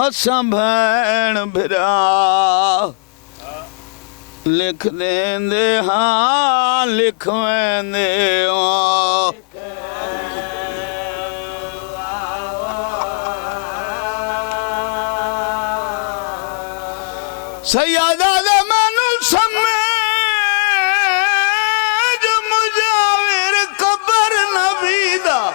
اساں بھین بھرا لکھ دین دے ہاں لکھوین دے ہاں سیادہ دے منو سمیج مجاور قبر نبی دا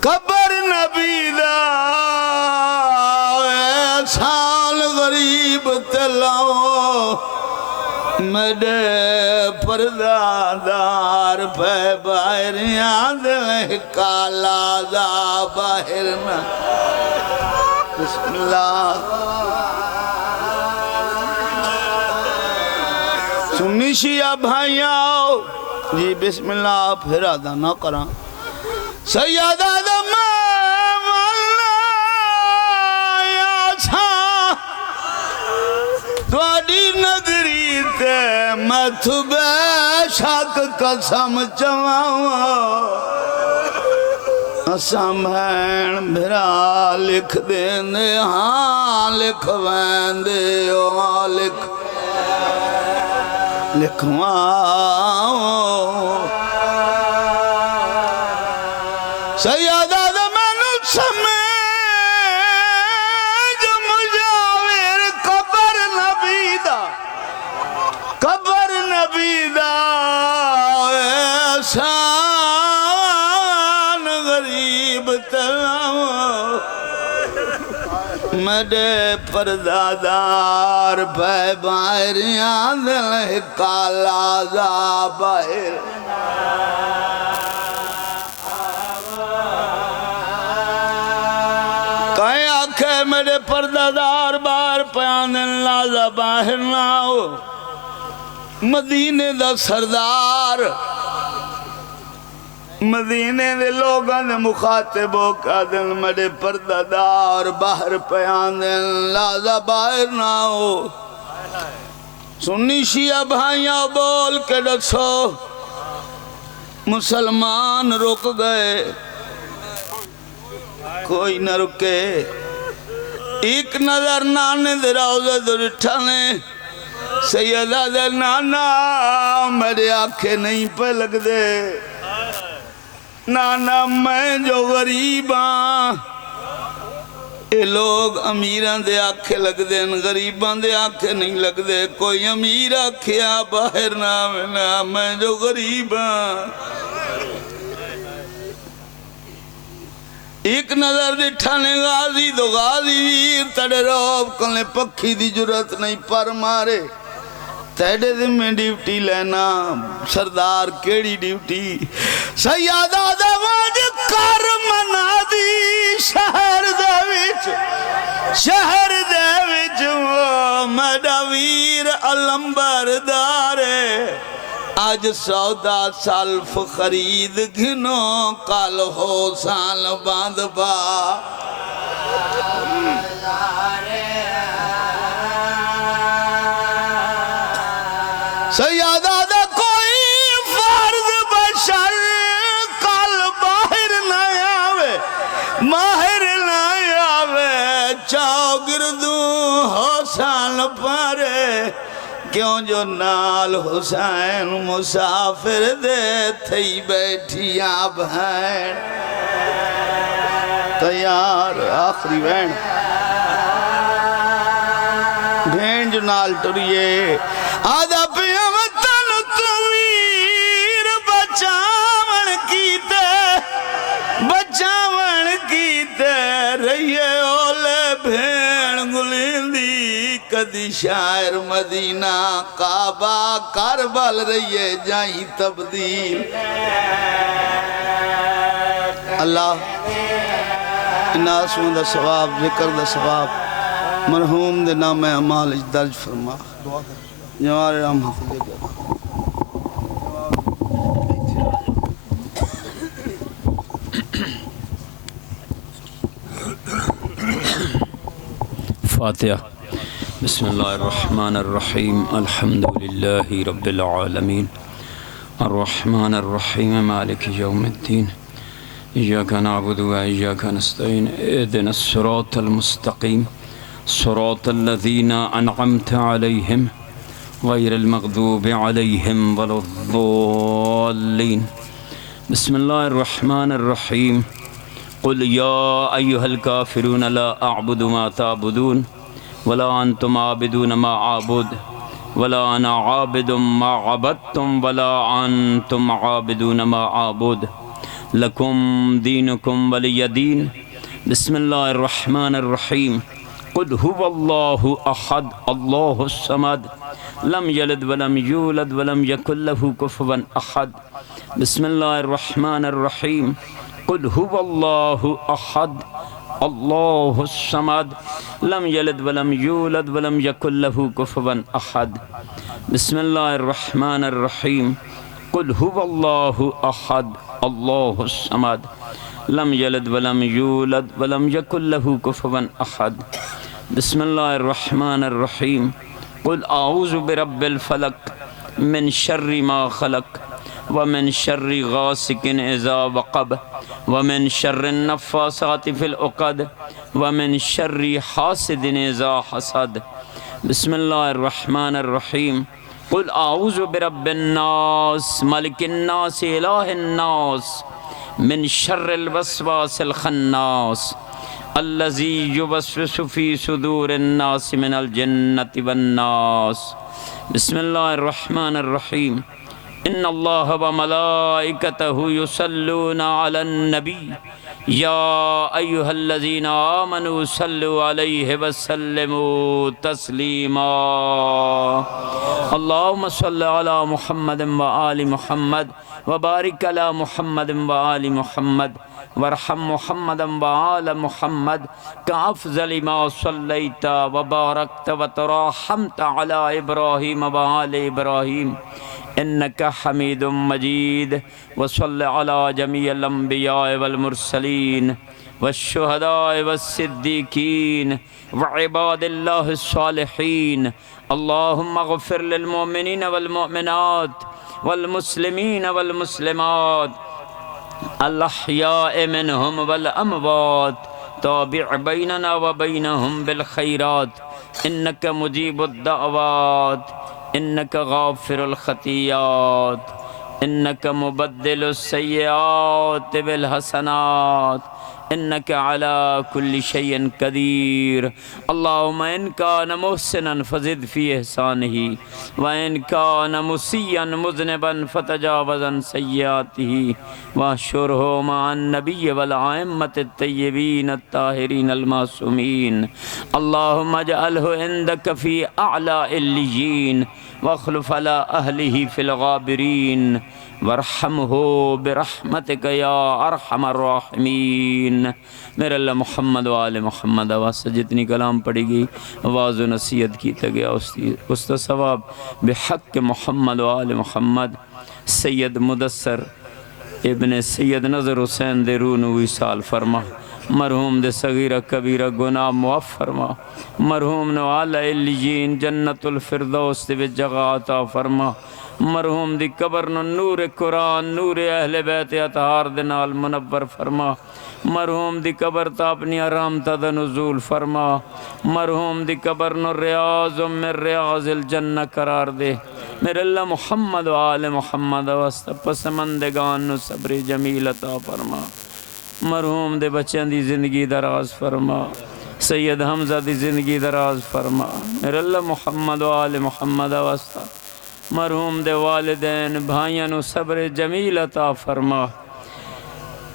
قبر نبی دا سال غریب تلاؤ میرے پردادار پہ باہر یاد لے کالا دا باہر نا بسم اللہ سنی شیعہ بھائیاں جی بسم اللہ پھر آدھا نہ کرا سیادہ دم تواڈی نظری تے مت بے شک قسم چواواں اساں بھین بھرا لکھ دین دے ہاں لکھوین دے ہاں لکھواں سیادہ دمن سمیج مجاور قبر نبی دا احسان غریب تلاؤ میرے پردادار پہ باہر یاد لے کالا دا باہر کہیں آنکھیں میرے پردادار باہر پیاندن لازا باہر نہ ہو مدینے دا سردار مدینے دے لوگاں دے مخاطب ہو کا دن میرے پردادار باہر پیاندن لازا باہر نہ ہو سنی شیعہ بھائیاں بول کے ڈسو مسلمان رک گئے کوئی نہ رکے ایک نظر نانے دے روزے دے رٹھانے سیدہ دے نانا میرے آنکھیں نہیں پہ لگ دے نانا میں جو غریباں اے لوگ امیران دے آنکھیں لگ دے غریباں دے آنکھیں نہیں لگ دے کوئی امیر آنکھیں باہر نہ منا میں جو غریباں ایک نظر دٹھانے غازی دو غازی ویر تڑے روب کلے پکھی دی جرت نہیں پر مارے تیڑے دن میں ڈیوٹی لینا سردار کیڑی ڈیوٹی سیادہ دے واج کر منا دی شہر دے وچ میڈا ویر علمبر دارے آج سودا سالف خرید گھنو کال ہو سال باندھ با سیادہ دا کوئی فرض بشر کال باہر نہ آوے ماہر نہ آوے چاو گردوں ہو سال پارے کیوں جو نال حسین مسافر دے تھی بیٹھیاں بہن تیار آخری بہن جو نال ٹریے آدھا پیا وطن تویر بچاون کیتے رہیے اولے بھین گلیندی کدی شاعر مدینہ کعبہ کربل رہیے جائیں تبدیل اللہ ناسوں دا ثواب ذکر دا ثواب مرحوم دے نام اعمال درج فرما جوار رحمت دے گا فاتحہ بسم اللہ الرحمن الرحیم الحمد للہ رب العالمین الرحمن الرحیم مالک یوم الدین إياك نعبد وإياك نستعين اهدنا الصراط المستقيم صراط الذين أنعمت عليهم غير المغضوب عليهم ولا الضالين. بسم الله الرحمن الرحيم. قل يا أيها الكافرون لا أعبد ما تعبدون ولا أنتم عابدون ما أعبد ولا أنا عابد ما عبدتم ولا أنتم عابدون ما أعبد لكم دينكم ولي دين. بسم الله الرحمن الرحيم. قل هو الله أحد الله الصمد لم يلد ولم يولد ولم يكن له كفوا أحد. بسم الله الرحمن الرحيم. قل هو الله أحد الله الصمد لم يلد ولم يولد ولم يكن له كفوا أحد. بسم الله الرحمن الرحيم. قل هو الله أحد الله الصمد لم يلد ولم يولد ولم يكن له كفوا أحد. بسم الله الرحمن الرحيم. قل أعوذ برب الفلق من شر ما خلق ومن شر غاسق إذا وقب ومن شر النفاثات في العقد ومن شر حاسد إذا حسد. بسم الله الرحمن الرحيم. قل أعوذ برب الناس ملك الناس إله الناس من شر الوسواس الخناس الذي يوسوس في صدور الناس من الجنة والناس. بسم الله الرحمن الرحيم. إن الله وملائكته يصلون على النبي يا أيها الذين آمنوا صلوا عليه وسلموا تسليما. اللهم صل على محمد وآل محمد وبارك على محمد وآل محمد وارحم محمدا وآل محمد كأفضل ما صليت وباركت وتراحمت على إبراهيم وآل إبراهيم إنك حميد مجيد. وصل على جميع الأنبياء والمرسلين والشهداء والصديقين وعباد الله الصالحين. اللهم اغفر للمؤمنين والمؤمنات والمسلمين والمسلمات الأحياء منهم والأموات. تابع بيننا وبينهم بالخيرات إنك مجيب الدعوات إنك غافر الخطيئات إنك مبدل السيئات بالحسنات إنك على كل شيء قدير. اللهم إن كان محسنا فزد في إحسانه وإن كان مسيئا مذنبا فتجاوز عن سيئاته واحشره مع النبي والأئمة الطيبين الطاهرين المعصومين. اللهم اجعله عندك في أعلى عليين واخلف على أهله في الغابرين وارحمه برحمتك يا ارحم الراحمین. میرے اللہ محمد و آل محمد آواز سے جتنی کلام پڑھی گئی آواز و نصیحت کیتا گیا اس کا ثواب بحق محمد و آل محمد سید مدثر ابن سید نظر حسین دے روح نو وصال فرما. مرحوم دے صغیرہ کبیرہ گناہ معاف فرما. مرحوم نو اعلی علیین جنت الفردوس دے جگہ عطا فرما. مرحوم دی قبر نو نور قرآن نور اہل بیت اطہار دے نال منور فرما. مرحوم دی قبر تا اپنی رحمتہ دا نزول فرما. مرحوم دی قبر نو ریاض من ریاض الجنہ قرار دے. میرے اللہ محمد و آل محمد واسطہ پسمندگان نو صبر جمیل عطا فرما. مرحوم دے بچیاں دی زندگی دراز فرما. سید حمزہ دی زندگی دراز فرما. میرے اللہ محمد و آل محمد واسطہ مرحوم دے والدین بھائیاں نو صبر جمیل عطا فرما.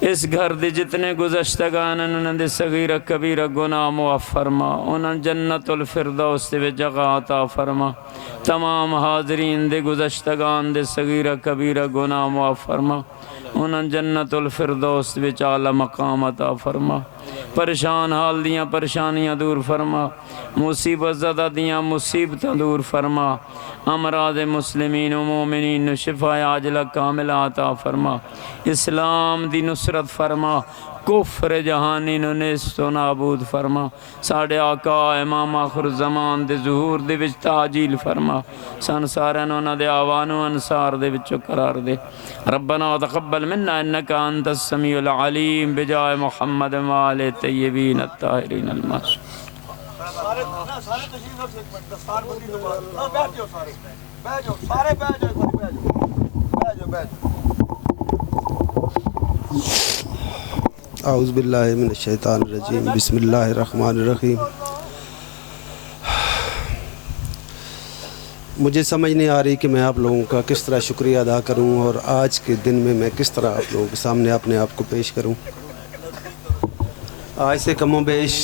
اس گھر دے جتنے گزشتگان انہوں دے صغیرہ کبیرہ گناہ معاف فرما. انہوں جنت الفردوس دے جگہ عطا فرما. تمام حاضرین دے گزشتگان دے صغیرہ کبیرہ گناہ معاف فرما. انہوں جنت الفردوس دے اعلی مقام عطا فرما. پریشان حال دیاں پریشانیاں دور فرما. مصیبت زدہ دیاں مصیبتاں دور فرما. امراض مسلمین و مومنین شفا عاجلہ کاملہ عطا فرما. اسلام دی نصرت فرما. کفر جہانی نو نیست و نابود فرما ساڑے آقا امام آخر زمان دے ظہور دے وچ تعجیل فرما سن سارے نونا دے آوانو انصار دے وچو قرار دے ربنا تقبل منا انکا انت السمیع العلیم بجائے محمد وآل طیبین الطاہرین المعصومین سارے تشریف رکھ ایک منٹ دستار بندی دوبارہ بیٹھ جاؤ سارے بیٹھ جاؤ سارے بیٹھ جاؤ بیٹھ جاؤ بیٹھ جاؤ اعوذ باللہ من الشیطان الرجیم بسم اللہ الرحمن الرحیم مجھے سمجھ نہیں آ رہی کہ میں آپ لوگوں کا کس طرح شکریہ ادا کروں اور آج کے دن میں کس طرح آپ لوگوں کے سامنے اپنے آپ کو پیش کروں آج سے کم و بیش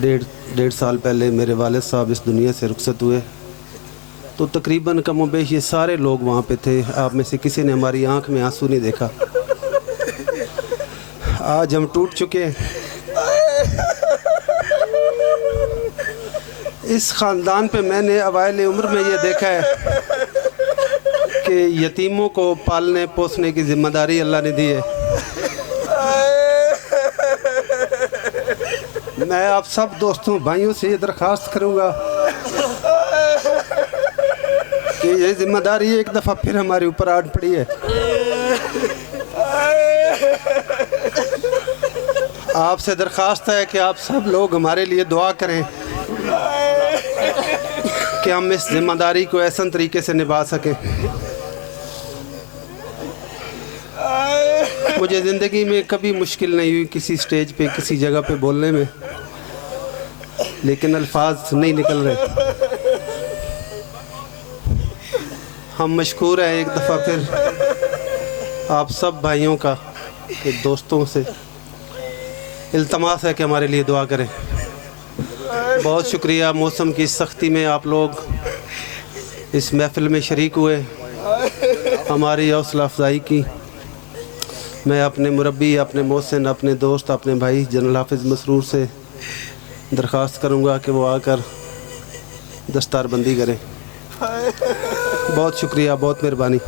ڈیڑھ سال پہلے میرے والد صاحب اس دنیا سے رخصت ہوئے تو تقریباً کم و بیش یہ سارے لوگ وہاں پہ تھے آپ میں سے کسی نے ہماری آنکھ میں آنسو نہیں دیکھا آج ہم ٹوٹ چکے ہیں اس خاندان پہ میں نے اوائل عمر میں یہ دیکھا ہے کہ یتیموں کو پالنے پوسنے کی ذمہ داری اللہ نے دی ہے میں آپ سب دوستوں بھائیوں سے یہ درخواست کروں گا کہ یہ ذمہ داری ایک دفعہ پھر ہمارے اوپر آڑ پڑی ہے آپ سے درخواست ہے کہ آپ سب لوگ ہمارے لیے دعا کریں کہ ہم اس ذمہ داری کو ایسا طریقے سے نبھا سکیں مجھے زندگی میں کبھی مشکل نہیں ہوئی کسی سٹیج پہ کسی جگہ پہ بولنے میں لیکن الفاظ نہیں نکل رہے ہم مشکور ہیں ایک دفعہ پھر آپ سب بھائیوں کا کہ دوستوں سے التماس ہے کہ ہمارے لیے دعا کریں بہت شکریہ موسم کی سختی میں آپ لوگ اس محفل میں شریک ہوئے ہماری حوصلہ افزائی کی میں اپنے مربی اپنے محسن اپنے دوست اپنے بھائی جنرل حافظ مسرور سے درخواست کروں گا کہ وہ آ کر دستار بندی کریں بہت شکریہ بہت مہربانی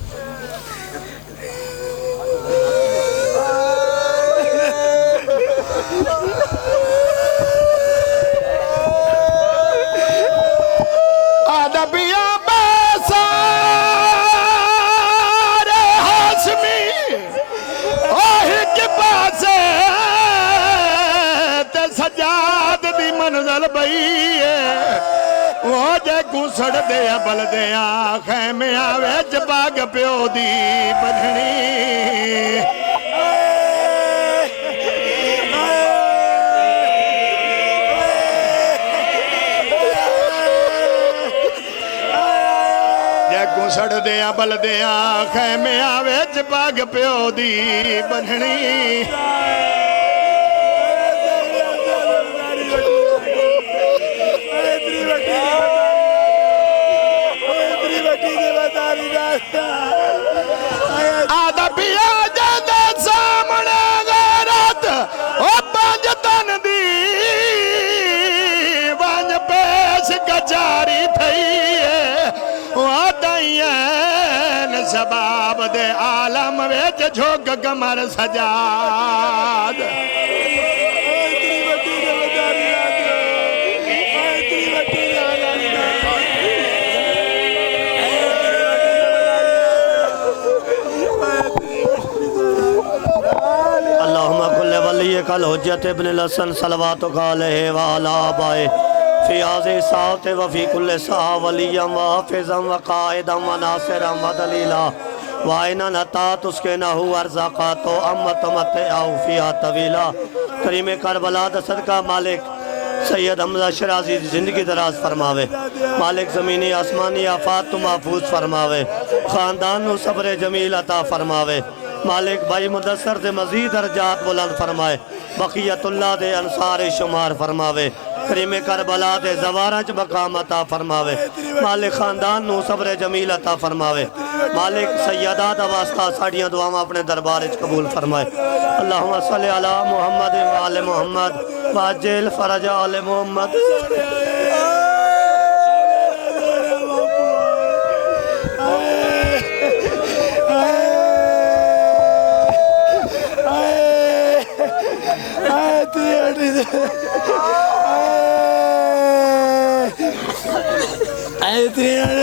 سڑ دیا بل دیا خیمیا ویچ باغ پیو دی بنھنی جے سڑ دیا بل دیا خیمیا ویچ باغ پیو دی بنھنی آدھا پیا جدہ سامنے غیرت او پانچ تن دی وانج پیس کچاری تھئی ہے وادائین سباب دے عالم ویچ جھوک کمر سجاد کل حجت ابن الحسن صلواتک علیہ وعلا آبائے فی آزِ ساعت وفی کل ساع ولیم وحافظا وقائدا وناصرا ودلیلا وائنا نتات اس کے نحو ارزاقاتو امت متعاو فیہا طویلا کریم کربلا دا صدقہ مالک سید حمزہ شرازی زندگی دراز فرماوے مالک زمینی آسمانی آفات تو محفوظ فرماوے خاندان نو صبر جمیل عطا فرماوے مالک بھائی مدثر دے مزید درجات بلند فرمائے بقیت اللہ دے انصار شمار فرماوے کریم کربلا دے زوارج مقام عطا فرماوے مالک خاندان نو صبر جمیل عطا فرماوے مالک سیدات واسطہ ساڑیاں دعاواں اپنے دربارج قبول فرمائے اللہم صلی علی محمد و آل محمد واجل فرج آل محمد اتنے